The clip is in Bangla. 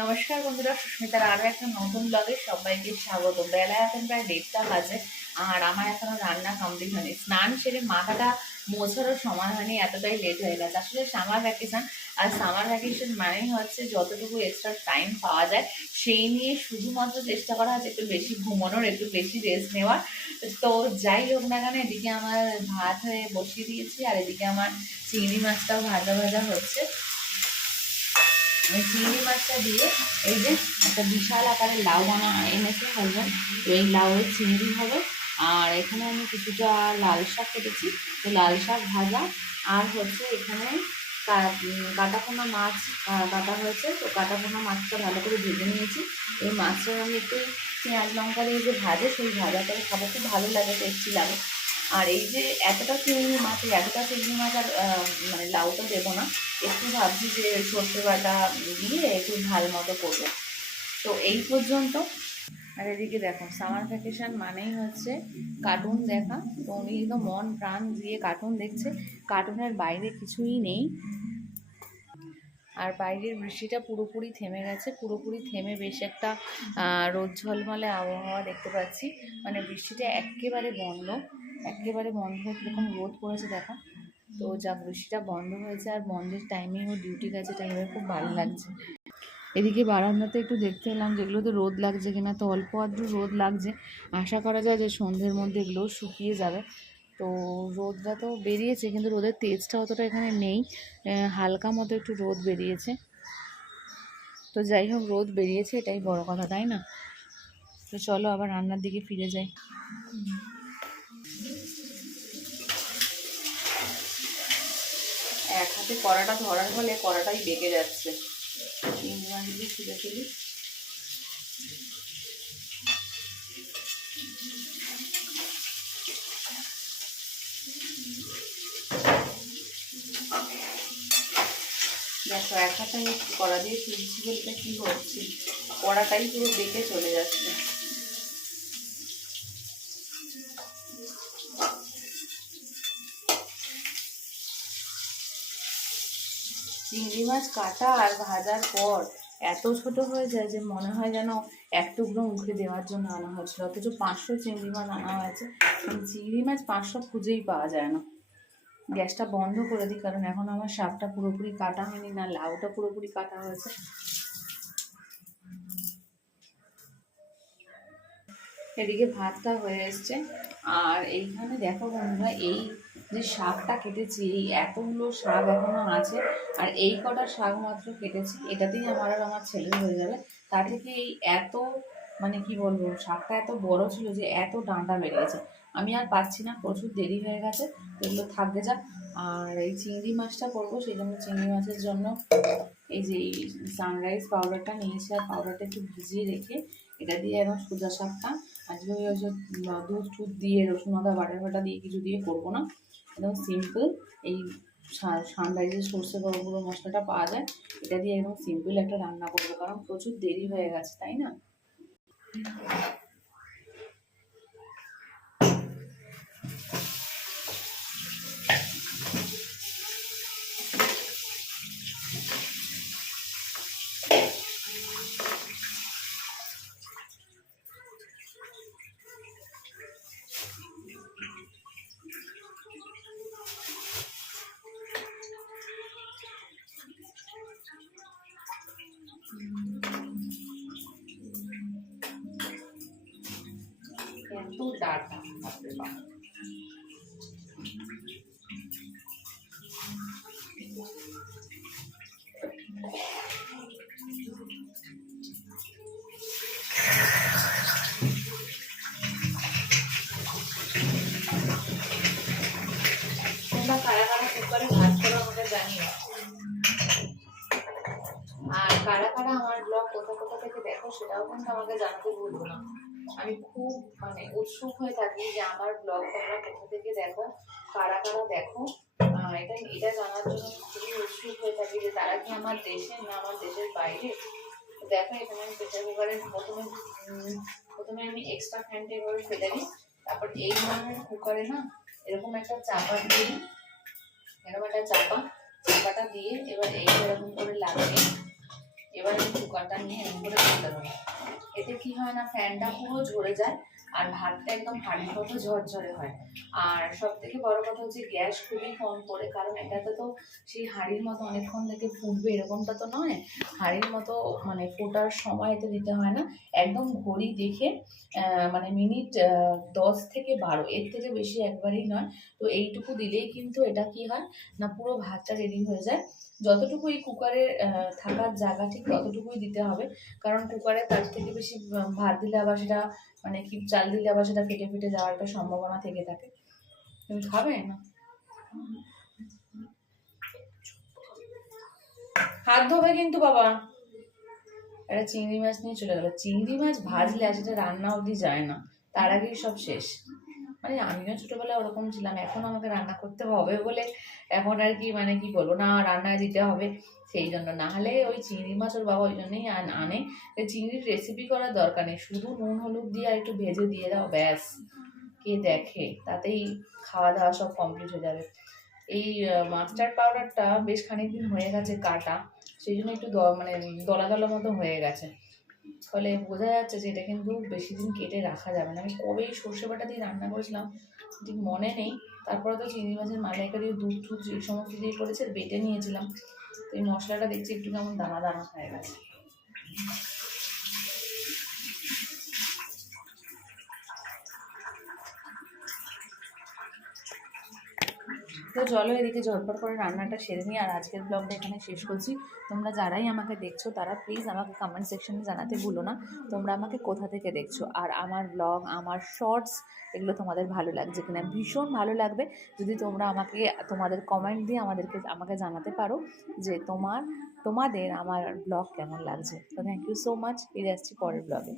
নমস্কার বন্ধুরা, সুস্মিতার আরও একটা নতুন ব্লগে সবাইকে স্বাগত। বেলা এখন প্রায় দেড়টা বাজে, আর আমার এখনও রান্না কমপ্লিট হয়নি। স্নান সেরে মাথাটা মোছারও সময় হয়নি, এতটাই লেট হয়ে গেছে। আসলে সামার ভ্যাকেশন আর সামার ভ্যাকেশন মানেই হচ্ছে যতটুকু এক্সট্রা টাইম পাওয়া যায়, সেই নিয়ে শুধুমাত্র চেষ্টা করা হচ্ছে একটু বেশি ঘুমানোর, একটু বেশি রেস্ট নেওয়ার। তো যাই হোক না কেন, এদিকে আমার ভাত হয়ে বসিয়ে দিয়েছি, আর এদিকে আমার চিংড়ি মাছটাও ভাজা ভাজা হচ্ছে। আমি চিংড়ি মাছটা দিয়ে এই যে একটা বিশাল আকারের লাউ বানা এনেছে হাজব্যান্ড তো এই লাউয়ের চিংড়ি হবে। আর এখানে আমি কিছুটা লাল শাক কেটেছি। তো লাল শাক ভাজা। আর হচ্ছে এখানে কাটাপোনা মাছ কাটা হয়েছে। তো কাটাপোনা মাছটা ভালো করে ভেজে নিয়েছি। এই মাছটা আমি একটু পেঁয়াজ লঙ্কা দিয়ে যে ভাজে, সেই ভাজাটা খাব। খুব ভালো লাগে, টেস্টি লাগে। আর এই যে এতটা চিংড়ি মাছ এতটা চিংড়ি মাছ আর মানে লাউটা দেবো না, একটু ভাবছি যে সর্ষে বাটা দিয়ে একটু ঝাল মতো করব। তো এই পর্যন্ত। আর এদিকে দেখো সামার ভ্যাকেশন মানেই হচ্ছে কার্টুন দেখা। তো উনি তো মন প্রাণ দিয়ে কার্টুন দেখছে। কার্টুনের বাইরে কিছুই নেই। আর বাইরের বৃষ্টিটা পুরোপুরি থেমে গেছে। পুরোপুরি থেমে বেশ একটা রোদ ঝলমলে আবহাওয়া দেখতে পাচ্ছি। মানে বৃষ্টিটা একেবারে বন্ধ। একেবারে বন্ধ হয়ে কীরকম রোদ পড়েছে দেখো। তো যা বৃষ্টিটা বন্ধ হয়েছে আর বন্ধের টাইমিং ও ডিউটি গেছে টাইমে খুব ভালো লাগছে। এদিকে বারান্দাতে একটু দেখতে এলাম যেগুলোতে রোদ লাগছে কিনা, তো অল্প আধটু রোদ লাগছে। আশা করা যায় যে সন্ধ্যের মধ্যে এগুলো শুকিয়ে যাবে। তো রোদটা তো বেরিয়েছে, কিন্তু রোদের তেজটা অতটা এখানে নেই। হালকা মতো একটু রোদ বেরিয়েছে। তো যাই হোক, রোদ বেরিয়েছে, এটাই বড় কথা, তাই না? তো চলো আবার রান্নার দিকে ফিরে যাই। হাতে কড়াটা ধরার ফলে কড়াটাই বেঁকে যাচ্ছে। ছুলে ফেলি দেখো এক হাতে আমি কড়া দিয়ে তুলছি বলতে কি হচ্ছে? কড়াটাই পুরো বেঁকে চলে যাচ্ছে। চিংড়ি মাছ কাটা আর ভাজার পর এত ছোট হয়ে যায় যে মনে হয় যেন এক টুকরো মুখে দেওয়ার জন্য আনা হয়েছিল অথচ পাঁচশো চিংড়ি মাছ আনা হয়েছে। চিংড়ি মাছ পাঁচশো খুঁজেই পাওয়া যায় না। গ্যাসটা বন্ধ করে দিই, কারণ এখন আমার শাকটা পুরোপুরি কাটা হয়নি না, লাউটা পুরোপুরি কাটা হয়েছে। এদিকে ভাতটা হয়ে এসছে। আর এইখানে দেখো বন্ধুরা, এই যে শাকটা কেটেছি, এই এতগুলো শাক এখনও আছে, আর এই কটা শাক মাত্র কেটেছি, এটাতেই আমার আর আমার ছেলে হয়ে যাবে। তা থেকে এই এত মানে কি বলব, শাকটা এত বড় ছিল যে এত ডাঁটা বেরিয়েছে। আমি আর পাচ্ছি না, প্রচুর দেরি হয়ে গেছে, তো এগুলো থাকবে যাক। আর এই চিংড়ি মাছটা করব, সেই জন্য চিংড়ি মাছের জন্য এই যে সানরাইজ পাউডারটা নিয়েছি, আর পাউডারটা একটু ভিজিয়ে রেখে এটা দিয়ে এবং সোজা শাকটা। আজকে ওই দুধ টুধ দিয়ে রসুন আদা বাটার ফাটা দিয়ে কিছু দিয়ে করব না। একদম সিম্পল এই সানরাইজের সর্ষে বড় গুঁড়ো মশলাটা পাওয়া যায়, এটা দিয়ে একদম সিম্পল একটা রান্না করব। কারণ প্রচুর দেরি হয়ে গেছে, তাই না? এত ডাটা বাপরে বাপ। তোমরা কারা কারা কুকারে ভাত করো আমাকে জানিও কারা কারা আমার ব্লগ কোথা কোথা থেকে দেখো সেটাও কিন্তু আমাকে জানাতে ভুলবো না আমি খুব মানে উৎসুক হয়ে থাকি যে আমার ব্লগ তোমরা কোথা থেকে দেখো, কারা কারা দেখো। এটা এটা জানার জন্য আমি খুবই উৎসুক হয়ে থাকি যে তারা কি আমার দেশে না আমার দেশের বাইরে? দেখো এখানে আমি প্রেশার কুকারে প্রথমে প্রথমে আমি এক্সট্রা ফ্যানটা এভাবে ফেলে দিই তারপর এই ধরনের কুকারে না এরকম একটা চাপা দিয়ে, এরকম একটা চাপা, চাপাটা দিয়ে এবার এই এরকম করে লাগিয়ে এবার এই কুকারটা নিয়ে এরকম করে করতে হবে এতে কি হয় না, ফ্যানটা পুরো ঝরে যায় আর ভাতটা একদম হাঁড়ির মতো ঝরঝরে হয়। আর সব থেকে বড় কথা হচ্ছে গ্যাস খুবই কম করে কারণ এটাতে তো সেই হাঁড়ির মতো অনেকক্ষণ থেকে ফুটবে এরকমটা তো নয়। হাঁড়ির মতো মানে ফোটার সময় এতে দিতে হয় না। একদম ঘড়ি দেখে মানে মিনিট দশ থেকে বারো, এর থেকে বেশি একবারই নয়। তো এইটুকু দিলেই কিন্তু এটা কি হয় না, পুরো ভাতটা রেডি হয়ে যায়। যতটুকু এই কুকারে থাকার জায়গা ঠিক ততটুকুই দিতে হবে। কারণ কুকারে তার থেকে বেশি ভাত দিলে আবার সেটা মানে কি চাল দিলে আবার সেটা ফেটে ফেটে যাওয়ার একটা সম্ভাবনা থেকে থাকে। তুমি খাবে না? হাত ধোবে কিন্তু বাবা। একটা চিংড়ি মাছ নিয়ে চলে গেল। চিংড়ি মাছ ভাজলে আর সেটা রান্না অবধি যায় না। তার আগেই সব শেষ। মানে আমিও ছোটবেলায় ওরকম ছিলাম, এখন আমাকে রান্না করতে হবে বলে এখন আর কি মানে কি বলব, না রান্নায় দিতে হবে সেই জন্য। না হলে ওই চিংড়ি মাছ ওর বাবা ওই জন্যই আনে চিংড়ির রেসিপি করার দরকার নেই, শুধু নুন, হলুদ দিয়ে আর একটু ভেজে দিয়ে দাও, ব্যাস। কে দেখে? তাতেই খাওয়া দাওয়া সব কমপ্লিট হয়ে যাবে। এই মাস্টার্ড পাউডারটা বেশ খানিক দিন হয়ে গেছে কাটা, সেই জন্য একটু মানে দলা দলা মতো হয়ে গেছে। ফলে বোঝা যাচ্ছে যে এটা কিন্তু বেশি দিন কেটে রাখা যাবে না। আমি কবেই সর্ষে বাটা দিয়ে রান্না করেছিলাম, ঠিক মনে নেই। তারপরে তো চিংড়ি মাছের মালাইকারি, দুধ টুধ এই সমস্ত দিয়ে করেছে, বেটে নিয়েছিলাম। তো এই মশলাটা দেখছি একটু কেমন দানা দানা হয়ে গেছে। তো চলো এদিকে ঝটপট করে রান্নাটা সেরে নিই, আর আজকের ব্লগটা এখানে শেষ করছি। তোমরা যারাই আমাকে দেখছ, তারা প্লিজ আমাকে কমেন্ট সেকশনে জানাতে ভুলো না। তোমরা আমাকে কোথা থেকে দেখছ? আর আমার ব্লগ আমার শর্টস এগুলো তোমাদের ভালো লাগছে কিনা? ভীষণ ভালো লাগবে যদি তোমরা আমাকে, তোমাদের কমেন্ট দিয়ে আমাদেরকে, আমাকে জানাতে পারো যে তোমার, তোমাদের আমার ব্লগ কেমন লাগছে। তো থ্যাংক ইউ সো মাচ ফিরে আসছি পরের ব্লগে